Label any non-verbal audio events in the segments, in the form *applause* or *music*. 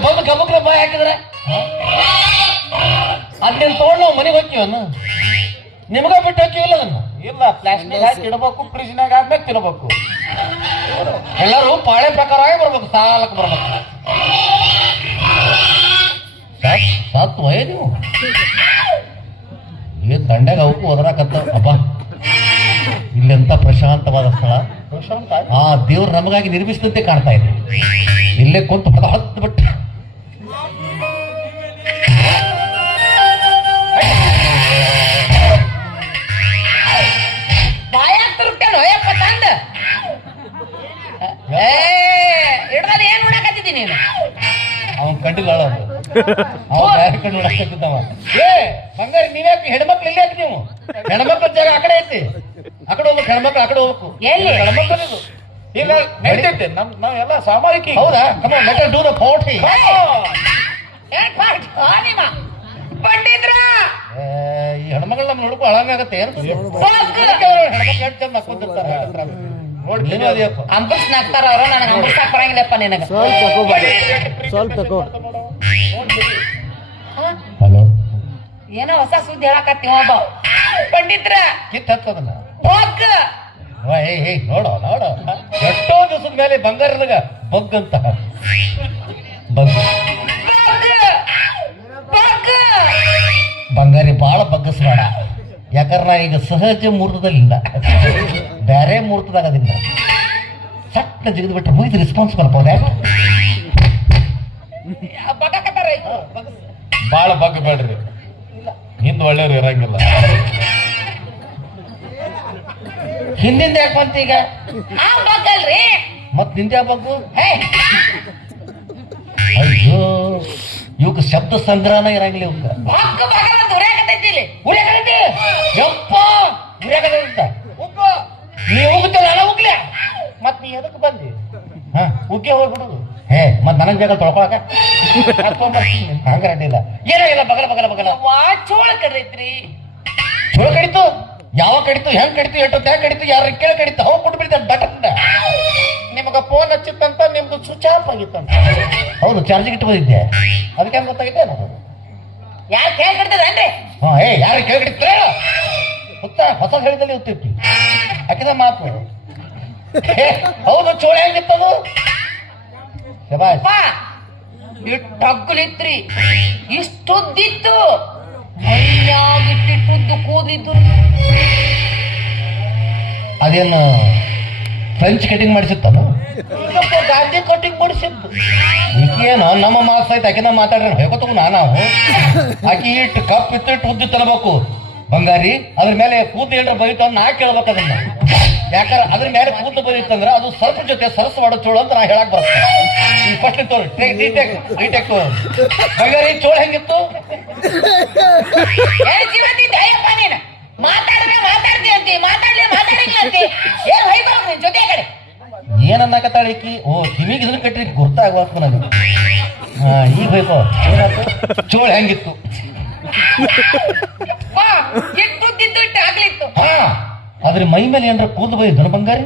ಬಂದು ಗಮಕ್ರ ಬಾಯ್ ಹಾಕಿದ್ರೆ? ಅಲ್ಲಿಂದ ತಗೊಂಡು ನಾವು ಮನೆಗೆ ಹೋಗ್ತೀವನ್ನ ನಿಮ್ಗ ಬಿಟ್ಟು ಹೋಗ್ತೀವಲ್ಲ ಅದನ್ನ ಇಲ್ಲ ಪ್ಲಾಸ್ಟಿಕ್ ಹಾಕಿ ಇಡಬೇಕು ಫ್ರಿಜ್ನಾಗ ಆದ್ಮೇಲೆ ತಿನ್ಬೇಕು. ಎಲ್ಲರೂ ಪಾಳೆ ಪ್ರಕಾರ ಬರ್ಬೇಕು ಸಾಲಕ್ಕೆ ಬರ್ಬೇಕು. ಸಾತ್- ವಯ ನೀವು. ಇಲ್ಲಿ ದಂಡೆಗೆ ಅವಕ್ಕೂ ಒದರಾಕತ್ತ ಅಪ್ಪ ಇಲ್ಲೆಂತ ಪ್ರಶಾಂತವಾದ ಸ್ಥಳ. ಪ್ರಶಾಂತ? ಆ ದೇವ್ರು ನಮಗಾಗಿ ನಿರ್ಮಿಸಿದಂತೆ ಕಾಣ್ತಾ ಇದೆ. ಇಲ್ಲೇ ಕುಂತು ಹತ್ತು ಬಿಟ್ಟು ಏ ಹಿಡ್ದಲ್ಲಿ ಏನ್ ಮಾಡಕತ್ತಿದ್ದಿ ನೀನು? ಅವನ್ ಕಂಡಿಲ್ಲ ಅವನು ಅದು. ಅವ ಬೇರೆ ಕಣ್ಣು ನೋಡಕತ್ತಿದ್ದವ ಏ ಬಂಗಾರಿ ನೀವೇ ಹೆಣ್ಮಕ್ಳು ಇಲ್ಲೇ ನೀವು? ಹೆಣ್ಮಕ್ಳ ಜಾಗ ಆ ಕಡೆ ಐತಿ. ಆ ಕಡೆ ಹೋಗ್ಬೇಕು ಹೆಣ್ಮಕ್ಳು ಆ ಕಡೆ ಹೋಗ್ಬೇಕು. ಎಲ್ಲಿ? ಹೆಣ್ಮಕ್ಳು ಇದು. ಈಗ ನಡೀತೈತೆ. ನಮ್ ನಾವೆಲ್ಲ ಸಾಮಾಜಿಕ ಹೌದಾ? ಕಮ ಲೆಟ್ ಡೂ ದ ಪೋಟಿ ಏ ಪಂಡಿತ್ರ. ಈ ಹೆಣ್ಮಕ್ಳು ನಮ್ಮ ಹುಡುಕು ಹಳಂಗಾಗತ್ತೆ ಏನು. ಹೆಣ್ಮಕ್ಳು ಚಂದ ನಕ್ಕೊಂತಿರ್ತಾರೆ ನೋಡಿ ಏನು ಅದೇಪ್ಪ ಅಂಬುಸ್ ನಾಕ್ತಾರ ಅವ್ರ ನನಗೆ ಅಂಬುಸಾಕ್ ಬರಂಗಿಲ್ಲಪ್ಪ ನಿನಗ ಸ್ವಲ್ಪ ತಕೋ ಬಾಡಿ ಸ್ವಲ್ಪ ತಕೋ ಹಲೋ ಏನೋ ಹೊಸ ಸುದ್ದಿ ಹೇಳಕತ್ತಿ ಒಬ್ಬ ಪಂಡಿತ್ರ ಕಿತ್ ಹತ್ತದನ್ನ ಹೋಗ್ ಹೇ ಹೇ ನೋಡೋ ನೋಡೋ ಎಷ್ಟೋ ದಿವಸದ ಮೇಲೆ ಬಂಗಾರದಾಗ ಬಗ್ ಅಂತ ಬಗ್ ಹೋಗ್ ಹೋಗ್ ಬಂಗಾರಿ ಬಾಳ ಬಗ್ಗಿಸ್ಬೇಡ ಯಾಕಂದ್ರೆ ನಾ ಈಗ ಸಹಜ ಮುಹೂರ್ತದಲ್ಲಿ ಇಲ್ಲ ಬೇರೆ ಮುಹೂರ್ತದಾಗ ಅದನ್ನ ಸಟ್ಟ ಜಿಗಿದು ಬಿಟ್ರೆ ಮುಗಿದು ರೆಸ್ಪಾನ್ಸ್ ಬರ್ಬೋದ? ಭಾಳ ಬಾಳ ಬಗ್ ಬೇಡ್ರಿ. ಹಿಂದ್ ಒಳ್ಳೆಯವ್ರು ಇರಂಗಿಲ್ಲ. ಹಿಂದಿಂದ ಯಾಕೆ ಬಂತ ಈಗ? ಮತ್ನಿಂದ ಬಗ್ಗು? ಹೇ. ಅಯ್ಯೋ ಇವಕ್ಕೆ ಶಬ್ದ ಸಂಗ್ರಹನ ಇರಂಗಿಲ್ಲ ಇವಕ್ಕೆ ಬಗ್ಗ ಯಪ್ಪ ಉಳಿಯಾಕಂತ ಉಗ್ಗ ನೀ ಉಗ್ತಲ್ಲ ನಾನು ಉಗ್ಲೆ ಮತ್ ನೀ ಎದಕ್ ಬಂದಿ ಉಗ್ಗೆ ಹೋಗ್ಬಿಡುದು. ಹೇ ಮತ್ ನನಗ್ ಜಾಗ ತೊಳ್ಕೊಳಕ? *laughs* ಹಂಗ ಅಡ್ಡಿಲ್ಲ ಏನೋ ಇಲ್ಲ ಬಗಲ ಬಗಲ ಬಗಲ. ಚೋಳ ಚೋಳ ಕಡಿತು? ಯಾವ ಕಡಿತು? ಹೆಂಗ್ ಕಡಿತು? ಎಟ್ಟು ಹೆಂಗ್ ಕಡಿತು? ಯಾರ ಕೇಳ ಕಡಿತು? ಅವ್ ಕೊಟ್ಟು ಬಟನ್ ನಿಮಗ ಫೋನ್ ಹಚ್ಚಿತ್ತಂತ ನಿಮ್ದು ಸ್ವಿಚ್ ಆಫ್ ಆಗಿತ್ತಂತ. ಹೌದು ಚಾರ್ಜ್ ಇಟ್ಟು ಬಂದಿದ್ದೆ. ಅದಕ್ಕೆ ಹೆಂಗ್ ಗೊತ್ತಾಗಿದೆ ಯಾರ್ ಕೇಳ್ ಕಡ್ದದನ್ರಿ ಹಾ ಏ ಯಾರು ಕೇಳ ಕಡಿತಾರೆ ಹುತ್ತ ಹೊಸ ಹೇಳಿದಲ್ಲಿ ಹುತ್ತಿರ್ತಿ ಅಕ್ಕಿದ ಮಾತು ಹೌದು ಚೋಳ ಹೆಂಗಿತ್ತದು? ಹಗ್ಗುಲಿತ್ರಿ ಇಷ್ಟುದ್ದಿತ್ತು. ಮೈಯಾಗಿಟ್ಟಿಟ್ಟುದ್ದು ಕೂದಿದ್ದು ಅದೇನು ಫ್ರೆಂಚ್ ಕಟಿಂಗ್ ಮಾಡಿಸಿತ್ತನು ಈಗಪ್ಪ ಗಾಂಧಿ ಕಟಿಂಗ್ ಮಾಡಿಸಿದ್ದು. ಈಕೇನು ನಮ್ಮ ಮಾಸ್ ಆಯ್ತು ಆಕಿನ ಮಾತಾಡ್ರಿ ಹೇಳ್ಕೊತ ನಾವು ಆಕಿ ಇಟ್ಟು ಕಪ್ ಇತ್ತು ಇಟ್ಟು ಉದ್ದು ತರಬೇಕು ಬಂಗಾರಿ ಅದ್ರ ಮೇಲೆ ಕೂತು ಏನ್ರ ಬೈತು ಅಂತ ನಾ ಕೇಳ್ಬೇಕು ಅದನ್ನ. ಯಾಕಂದ್ರೆ ಅದ್ರ ಮೇಲೆ ಕೂತು ಬೈತಂದ್ರೆ ಅದು ಸ್ವಲ್ಪ ಜೊತೆ ಸರಸ್ ಮಾಡೋ ಚೋಳು ಅಂತ ನಾ ಹೇಳಕ್ ಬರ್ತೇನೆ. ಈ ಫಸ್ಟ್ ತೋರಿ ಟೇಕ್ ಬಂಗಾರಿ ಚೋಳು ಹೆಂಗಿತ್ತು? ಮಾತಾಡಿದ್ರೆ ಮಾತಾಡ್ತಿ ಅಂತಿ ಮಾತಾಡ್ಲಿ ಮಾತಾಡಿಲ್ಲ ಅಂತಿ. ಏನ್ ಹೊಯ್ಬೇಕು ನಿನ್ ಜೊತೆ ಕಡೆ? ಏನ್ ಅನ್ನಕತ್ತಾಳ ಈಕಿ? ಓ ಕಿವಿಗೆ ಇದನ್ನ ಕಟ್ಟಿ ಗುರ್ತಾಗ್ಬೇಕು ನನಗೆ. ಹಾ ಈಗ ಬೇಕು ಚೋಳು ಹೆಂಗಿತ್ತು? ಇಟ್ಟು ಅದ್ರ ಮೈ ಮೇಲೆ ಏನ್ರ ಕೂದಲು ಬೈದ್ರು ಬಂಗಾರಿ?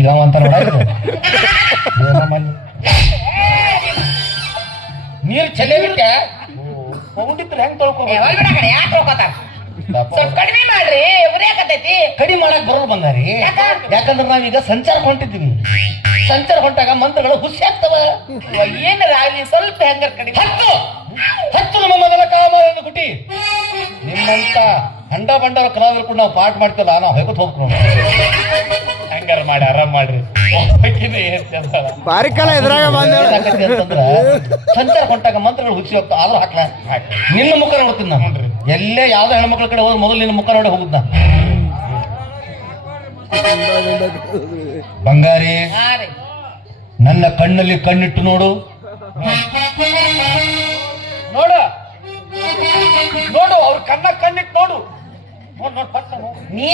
ಈಗ ಅಂತಾರ ನೀರ್ ಚೆಲ್ಲಿ ಬಿಟ್ಟೆ? ಹೋಗಿದ್ರೆ ಹೆಂಗ್ ತೊಳ್ಕೊಬೇಕು? ಕಡಿಮೆ ಮಾಡ್ರಿ ಉರಿಯಾಕತೈತಿ ಕಡಿಮೆ ಮಾಡಕ್ ಬರಲ್ ಬಂಗಾರಿ. ಯಾಕ? ಯಾಕಂದ್ರೆ ನಾವೀಗ ಸಂಚಾರ ಹೊಂಟಿದ್ದೀವಿ. ಸಂಚಾರ ಹೊಂಟಾಗ ಮಂತ್ರಗಳು ಹುಸಿ ಆಗ್ತವ. ಏನಾರ ಆಗ್ಲಿ ಸ್ವಲ್ಪ ಹೆಂಗಾರ ಕಡಿಮೆ ಹತ್ತು. ಹತ್ತು ನಮ್ಮ ಮೊದಲ ಕಾಮ ಗುಟಿ ನಿಮ್ಮಂತ ಅಂಡ ಬಂಡರ ಕಲಾವಿದ್ರು ಕೂಡ ನಾವು ಪಾಠ ಮಾಡ್ತಿಲ್ಲ ನಾವು ಹೋಗೋದು ಹೋಗ್ಕೊಂಡು ಹೆಂಗಾರ ಮಾಡಿ ಆರಾಮ್ ಮಾಡ್ರಿ. ಬಾರಿ ಕಾಲ ಸಂಚಾರ ಹೊಂಟಾಗ ಮಂತ್ರಗಳು ಹುಚ್ಚಿ ಹೋಗ್ತಾ ಆದ್ರೂ ಹಾಕ್ಲ. ನಿನ್ನ ಮುಖ ನೋಡ್ತೀನಿ ನಾನು. ಎಲ್ಲೇ ಯಾವ್ದೋ ಹೆಣ್ಮಕ್ಳ ಕಡೆ ಹೋದ್ರೆ ಮೊದಲು ನಿನ್ನ ಮುಖ ನೋಡಿ ಹೋಗುದ್ನ ಬಂಗಾರಿ ನನ್ನ ಕಣ್ಣಲ್ಲಿ ಕಣ್ಣಿಟ್ಟು ನೋಡು. ನೋಡು. ನೋಡು ಅವ್ರ ಕಣ್ಣ ಕಣ್ಣಿಟ್ಟು ನೋಡು. ನೀ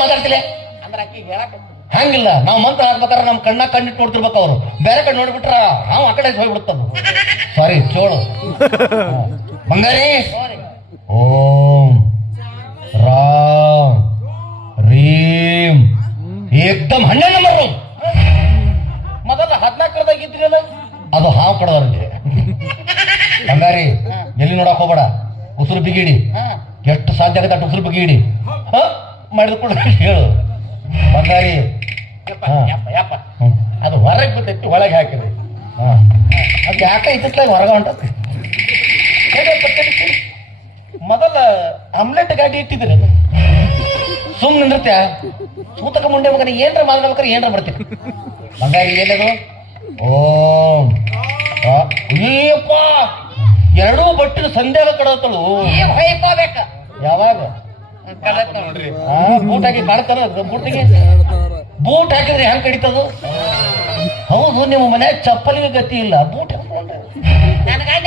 ಮಾತಾಡ್ತಿಲ್ಲ. ಅಂದ್ರೆ ಆಕಿ ಹೇಳಕ್ ಹಂಗಿಲ್ಲ. ನಾವು ಮಂತ್ರ ಹಾಕ್ಬೇಕಾದ್ರೆ ನಮ್ಮ ಕಣ್ಣ ಕಣ್ಣಿಟ್ಟು ನೋಡ್ತಿರ್ಬೇಕು ಅವರು. ಬೇರೆ ಕಡೆ ನೋಡ್ಬಿಟ್ರ ನಾವು ಆ ಕಡೆ ಹೋಗ್ಬಿಡ್ತದ ಸಾರಿ ಚೋಳು. ಬಂಗಾರಿ. ಓಂ. ರಾಮ್. ರೀಂ ಏಕ್ದಮ್ ಹನ್ನೆರಡು ನಂಬರ್ ಮೊದಲ ಹದ್ನಾಲ್ಕರದಾಗ ಇದ್ರಲ್ಲ ಅದು ಹಾವು ಕಡದವ್ರಿಗೆ. ಬಂಗಾರಿ ಎಲ್ಲಿ ನೋಡಕ್ ಹೋಗ್ಬೇಡ. ಉಸಿರು ಬಿಗಿಡಿ ಎಷ್ಟು ಸಾಧ್ಯ ಆಗುತ್ತೆ ಅಷ್ಟು ಉಸಿರು ಬಿಗಿಡಿ ಹ? ಮಾಡಿದ ಕೂಡ ಹೇಳು. ಹ್ಮ್. ಅದು ಹೊರಗೆ ಬಿದ್ದೈತಿ ಒಳಗೆ ಹಾಕಿರಿ ಹಾ. ಅದು ಯಾಕೆ ಇತ್ತಿತ್ಲಾಗ ಹೊರಗೆ ಹೊಂಟತಿ. ಮೊದಲ ಆಮ್ಲೆಟ್ ಗಾಡಿ ಇಟ್ಟಿದ್ರಿ ಸುಮ್ಮನೆ ನಿಂದಿರ್ತ್ಯಾ? ಸೂತಕ ಮುಂಡೆ ಮಗನ ಏನ್ರ ಮಾತಾಡ್ಬೇಕಾರೆ ಏನ್ರ ಬರ್ತೀನಿ ಬಂಗಾರಿ ಏನದು ಓ. ಅಯ್ಯಪ್ಪ! ಎರಡೂ ಬಟ್ಟಿನ ಸಂಧ್ಯಾಗ ಕಡತಳು. ಯಾವಾಗ? ನೋಡ್ರಿ. ಬೂಟ್ ಹಾಕಿ ಕಾಡ್ತಾರ ಬೂಟಿಗೆ ಬೂಟ್ ಹಾಕಿದ್ರೆ ಹೆಂಗ್ ಕಡಿತದು? ಹೌದು ನಿಮ್ಮ ಮನೆ ಚಪ್ಪಲಿಗೆ ಗತಿ ಇಲ್ಲ. ಬೂಟ್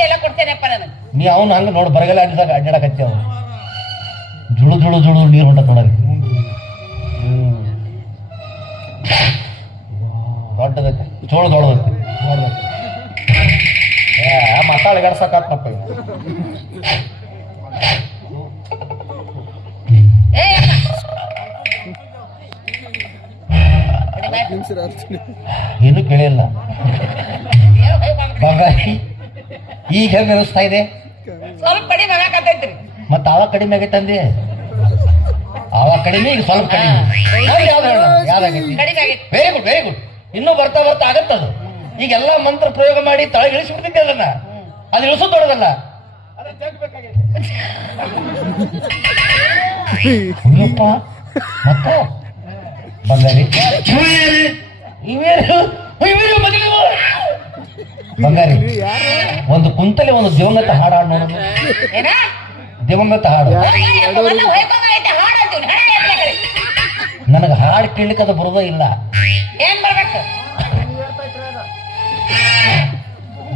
ಎಲ್ಲ ಕೊಡ್ತೇನೆಪ್ಪ ನನಗೆ ನೀ ಅವನು ಹಂಗ ನೋಡಿ ಬರಗಲ್ಲ ಅಡ್ಡಾಗ ಅಡ್ಡಾಡಕತ್ತಿ ಅವನು. ಜುಳು ಜುಳು ಜುಳು ನೀರು ಹೊಂಟ ನೋಡಲಿ ದೊಡ್ಡದೈತಿ ಚೋಳ ದೊಡ್ಡದೈತಿ ನೋಡ್ಬೇಕು. ಮಾತಾಡಿಗಾಡ್ಸಕತ್ನಪ್ಪ ಏ! ಏನು ಕೇಳಿಲ್ಲ. ಬಂಗಾರಿ ಈಗ ಹೆಂಗ ಅನಿಸ್ತಾ ಇದೆ? ಸ್ವಲ್ಪ ಕಡಿಮೆ ಆಗಾಕತ್ತೈತ್ರಿ. ಮತ್ತ ಅವ ಕಡಿಮೆ ಆಗೈತೆ ಅಂದೆ? ಅವ ಕಡಿಮೆ ಈಗ ಸ್ವಲ್ಪ ಕಡಿಮೆ? ಯಾವ್ದಾಗೈತಿ ವೆರಿ ಗುಡ್ ವೆರಿ ಗುಡ್ ಇನ್ನೂ ಬರ್ತಾ ಬರ್ತಾ ಆಗತ್ತದು. ಈಗ ಎಲ್ಲಾ ಮಂತ್ರ ಪ್ರಯೋಗ ಮಾಡಿ ತಳಗೆ ಇಳಿಸ್ಬಿಡ್ತಿದ್ದೆ ಅದನ್ನ. ಅದು ಇಳಿಸೋದು ದೊಡ್ಡದಲ್ಲ ಅಯ್ಯಪ್ಪ ಮತ್ತ? ಬಂಗಾರಿ. ಒಂದು ಕುಂತಲೆ ಒಂದು ದಿವಂಗತ ಹಾಡು ನೋಡ. ನೋಡೋದು ದಿವಂಗತ ಹಾಡು. ನನಗೆ ಹಾಡು ಕೇಳಲಿಕ್ಕೆ ಅದು ಬರೋದೇ ಇಲ್ಲ. ಏನ್ ಬರ್ಬೇಕು?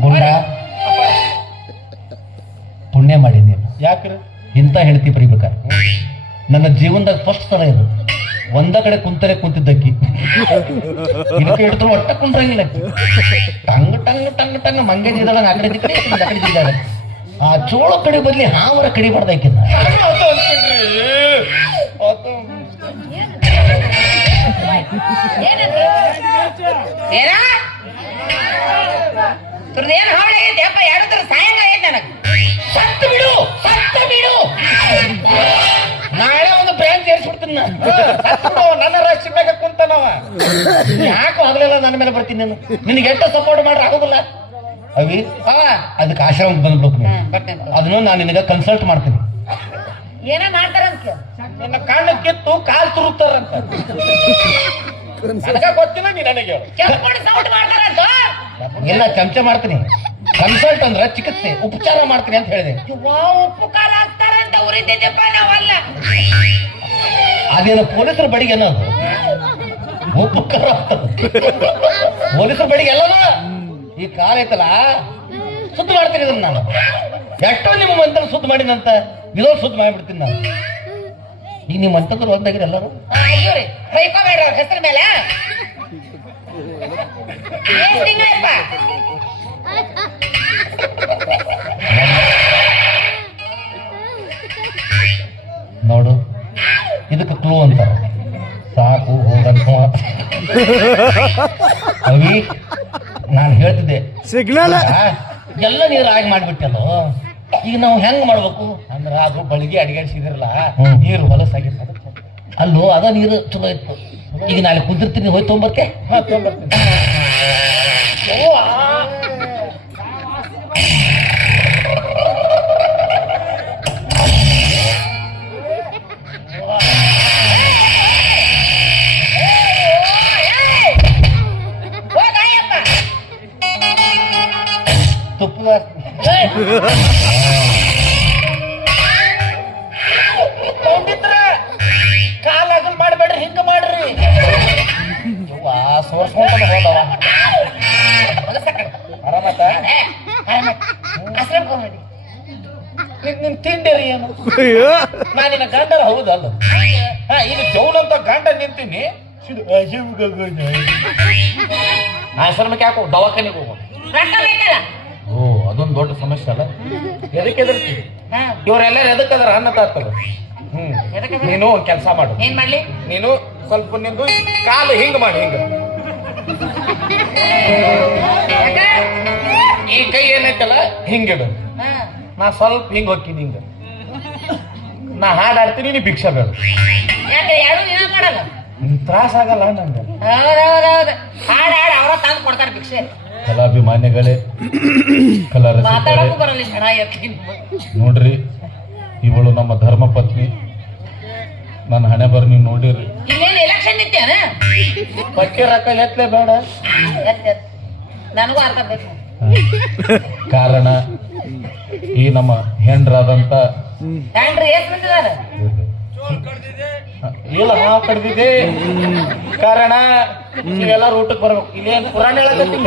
ಗುಂಡ ಪುಣ್ಯ ಮಾಡಿ ನೀನು ಯಾಕ್ರಿ? ಇಂಥ ಹೇಳ್ತಿ ಬರಿಬೇಕಾರೆ. ನನ್ನ ಜೀವನದಾಗ ಫಸ್ಟ್ ಸಲ ಇದು. ಒಂದ ಕಡೆ ಕುಂತರೆ ಕುಂತಿದ್ದಕ್ಕಿ. ಹಿಡಿದ್ರು ಒಟ್ಟ ಕುಂತ್ರಂಗಿಲ್ಲ ಆಕಿ. ಟಂಗ್ ಟಂಗ್ ಟಂಗ್ ಟಂಗ್ ಮಂಗೆ ಜಿದಾಳ ಆ ಕಡೆ ಚೋಳ ಕಡೆ ಬದ್ಲಿ ಹಾವರ ಕಡಿ ಬಡ್ದಾಕಿದ್ದ ನನಗೆ. ನನ್ನ ರಾಶಿ ಮ್ಯಾಗ ಕುಂತನವ ಯಾಕೆ ಆಗ್ಲಿಲ್ಲ ನನ್ನ ಮೇಲೆ ಬರ್ತೀನಿ ನಾನು? ನಿನಗೆ ಎಷ್ಟು ಸಪೋರ್ಟ್ ಮಾಡ್ರೆ ಆಗೋದಿಲ್ಲ. ಅವಿ ಅದಕ್ಕೆ ಆಶ್ರಮಕ್ಕೆ ಬಂದ್ಬಿಡ್ಬೇಕು ಅದನ್ನು ನಾನು ನಿನಗೆ ಕನ್ಸಲ್ಟ್ ಮಾಡ್ತೀನಿ. ಏನ ಮಾಡ್ತಾರಂತ ನಿನ್ನ ಕಣ್ಣ ಕಿತ್ತು ಕಾಲ್ ತುರುತ್ತಾರಂತ ನನಗ ಗೊತ್ತಿಲ್ಲ ನೀ ನನಗೆ. ಎಲ್ಲ ಚಮಚ ಮಾಡ್ತೀನಿ. ಕನ್ಸಲ್ಟ್ ಅಂದ್ರೆ ಚಿಕಿತ್ಸೆ ಉಪಚಾರ ಮಾಡ್ತೀನಿ ಅಂತ ಹೇಳಿದೆ. ಉಪಕಾರ ಆಗ್ತಾರಂತ ಉರಿತಿದ್ದೆಪ್ಪ ನಾವಲ್ಲ. ಅದೇನು ಪೊಲೀಸರ ಬಡಿಗೆ ಅನ್ನೋದು ಉಪಕಾರ ಪೊಲೀಸರ ಬಡಿಗೆ ಎಲ್ಲದ ಈ ಕಾಲ ಐತಲ್ಲ? ಸುದ್ದ ಮಾಡ್ತೀನಿ ಇದನ್ನ ನಾನು. ಎಷ್ಟೋ ನಿಮ್ಮ ಮಂತ್ರ ಸುದ್ದ ಮಾಡಿದಂತ ಇದೋ ಸುದ್ದ ಮಾಡಿಬಿಡ್ತೀನಿ ನಾನು. ಈಗ ನಿಮ್ಮ ಮಂತ್ರದ್ರು ಒಂದಾಗಿರಿ ಎಲ್ಲರೂ. ಅವ್ರ ಹೆಸರ ಮೇಲೆ. ಇದಕ್ಕೆ ಕ್ಲೂ ಅಂತ ಸಾಕು ಹೋಗಂತ. ಅವಿ ನಾನು ಹೇಳ್ತಿದ್ದೆ. ಸಿಗ್ನಲ್ ಎಲ್ಲ ನೀರು ಆಗಿ ಮಾಡ್ಬಿಟ್ಟಲ್ಲ. ಈಗ ನಾವು ಹೆಂಗ್ ಮಾಡ್ಬೇಕು? ಅಂದ್ರ ಅದು ಬಳಿಗೆ ಅಡಿಗೆ ಸಿಗಿರಲ್ಲ ನೀರು ಹೊಲಸಾಗಿರ್ತದೆ ಅಲ್ಲೋ ಅದ ನೀರು ಚಲೋ ಇತ್ತು. ಈಗ ನಾಳೆ ಕುದಿರ್ತೀನಿ ಹೋಯ್ ತೊಂಬರ್ಕೆ ಹಾ ತೊಗೊಂಬರ್ತೀನಿ. ಹಿಂಗ ಮಾಡ್ರಿ. ವಾ ಸೋರ್ಸ್ಕೊಂತ ಹೋದವ. ಆರಾಮತ್ತ ಆಶ್ರಮ ಹೋಗಿ ನಿನ್ ತಿಂಡಿರಿ ಏನು? ನಾ ನಿನ್ನ ಗಂಡರ ಹೌದಲ್ಲ ಹಾ ಈಗ ಚೌನಂತ ಗಂಡ ನಿಂತೀನಿ. ಆಶ್ರಮಕ್ಕೆ ಯಾಕೋ ದವಾಖಾನೆಗೆ ಹೋಗೋ ಓ ಅದೊಂದು ದೊಡ್ಡ ಸಮಸ್ಯೆ ಅಲ್ಲ. ಎದಕ್ಕೆ ಎದರ್ತಿ? ಹಾ. ಇವರೆಲ್ಲರೂ ಎದಕ್ಕೆ ಅದರ? ಅನ್ನ ತಾರ್ತಲ್ಲ ಹ್ಮ್. ನೀನು ಒಂದ್ ಕೆಲಸ ಮಾಡು. ಏನ್ ಮಾಡ್ಲಿ? ನೀನು ಸ್ವಲ್ಪ ನಿಂದು ಕಾಲು ಹಿಂಗ್ ಮಾಡಿ ಹಿಂಗ. ಈ ಕೈ ಏನೈತಲ್ಲ ಹಿಂಗಿಡು ಹಾ. ನಾ ಸ್ವಲ್ಪ ಹಿಂಗ್ ಹೋಗ್ತೀನಿ ಹಿಂಗ. ನಾ ಹಾಡ್ ಆಡ್ತೀನಿ ನೀ ಭಿಕ್ಷಾ ಬೇಡ. ಯಾಕೆ ಯಾರು ದಿನ ಮಾಡಲ್ಲ? ತ್ರಾಸ ಆಗಲ್ಲ ನಂಗೆ. ಹೌದೌದೌದು. ಹಾಡ್ ಹಾಡ್ ಅವ್ರ ತಂದು ಕೊಡ್ತಾರೆ ಭಿಕ್ಷೆ. ಕಲಾಭಿಮಾನಿಗಳೇ ಕಲಾ ರಸಿಕರೇ ಮಾತಾಡಕ್ಕೂ ಬರಲ್ಲ ಜನ ಎತ್ತಿ ನೋಡ್ರಿ ಇವಳು ನಮ್ಮ ಧರ್ಮ ಪತ್ನಿ ನನ್ನ ಹಣೆ ಬರ್ ನೀವು ನೋಡಿರಿ. ಇಲ್ಲೇನು ಎಲೆಕ್ಷನ್ ನಿಂತೇನ ಪಕ್ಕಿ ರೊಕ್ಕ ಎತ್ತಲೇ ಬೇಡ. ನನಗೂ ಅರ್ಥ ಬೇಕು. ಕಾರಣ ಈ ನಮ್ಮ ಹೆಂಡ್ರಾದಂತ ಹ್ಯಾಂಡ್ರಿ ಎಷ್ಟ್ ಬಂದಿದಾರ ಇಲ್ಲ ಹಾವು ಕಡ್ದಿದೆ ಕಾರಣ ನೀವೆಲ್ಲ ಊಟಕ್ಕೆ ಬರ್ಬೇಕು. ಇಲ್ಲೇನು ಪುರಾಣ ಹೇಳಕತ್ತೀನಿ.